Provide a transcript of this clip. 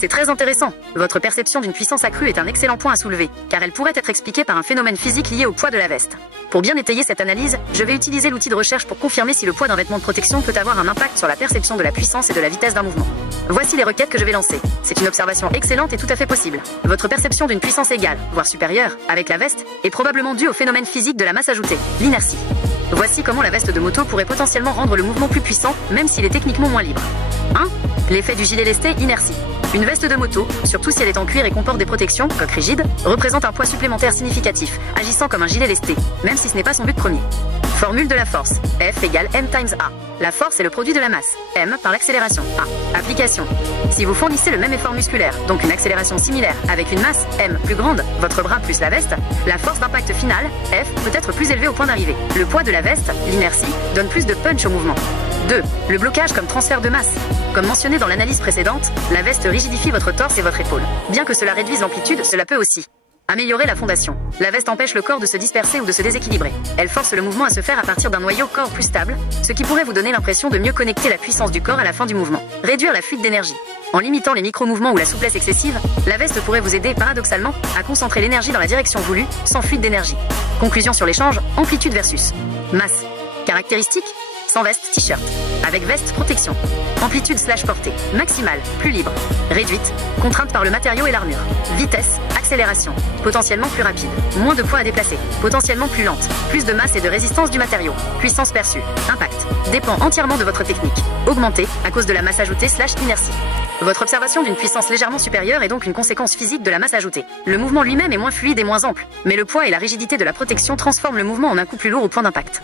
C'est très intéressant. Votre perception d'une puissance accrue est un excellent point à soulever, car elle pourrait être expliquée par un phénomène physique lié au poids de la veste. Pour bien étayer cette analyse, je vais utiliser l'outil de recherche pour confirmer si le poids d'un vêtement de protection peut avoir un impact sur la perception de la puissance et de la vitesse d'un mouvement. Voici les requêtes que je vais lancer. C'est une observation excellente et tout à fait possible. Votre perception d'une puissance égale, voire supérieure, avec la veste, est probablement due au phénomène physique de la masse ajoutée, l'inertie. Voici comment la veste de moto pourrait potentiellement rendre le mouvement plus puissant, même s'il est techniquement moins libre. 1. L'effet du gilet lesté, inertie. Une veste de moto, surtout si elle est en cuir et comporte des protections, coque rigide, représente un poids supplémentaire significatif, agissant comme un gilet lesté, même si ce n'est pas son but premier. Formule de la force. F égale M times A. La force est le produit de la masse. M par l'accélération. A. Application. Si vous fournissez le même effort musculaire, donc une accélération similaire, avec une masse, M, plus grande, votre bras plus la veste, la force d'impact finale, F, peut être plus élevée au point d'arrivée. Le poids de la veste, l'inertie, donne plus de punch au mouvement. 2. Le blocage comme transfert de masse. Comme mentionné dans l'analyse précédente, la veste rigidifie votre torse et votre épaule. Bien que cela réduise l'amplitude, cela peut aussi améliorer la fondation. La veste empêche le corps de se disperser ou de se déséquilibrer. Elle force le mouvement à se faire à partir d'un noyau corps plus stable, ce qui pourrait vous donner l'impression de mieux connecter la puissance du corps à la fin du mouvement. Réduire la fuite d'énergie. En limitant les micro-mouvements ou la souplesse excessive, la veste pourrait vous aider, paradoxalement, à concentrer l'énergie dans la direction voulue, sans fuite d'énergie. Conclusion sur l'échange, amplitude versus masse. Caractéristiques: sans veste, t-shirt. Avec veste, protection. Amplitude / portée. Maximale, plus libre. Réduite, contrainte par le matériau et l'armure. Vitesse, accélération. Potentiellement plus rapide. Moins de poids à déplacer. Potentiellement plus lente. Plus de masse et de résistance du matériau. Puissance perçue. Impact. Dépend entièrement de votre technique. Augmentée, à cause de la masse ajoutée / inertie. Votre observation d'une puissance légèrement supérieure est donc une conséquence physique de la masse ajoutée. Le mouvement lui-même est moins fluide et moins ample, mais le poids et la rigidité de la protection transforment le mouvement en un coup plus lourd au point d'impact.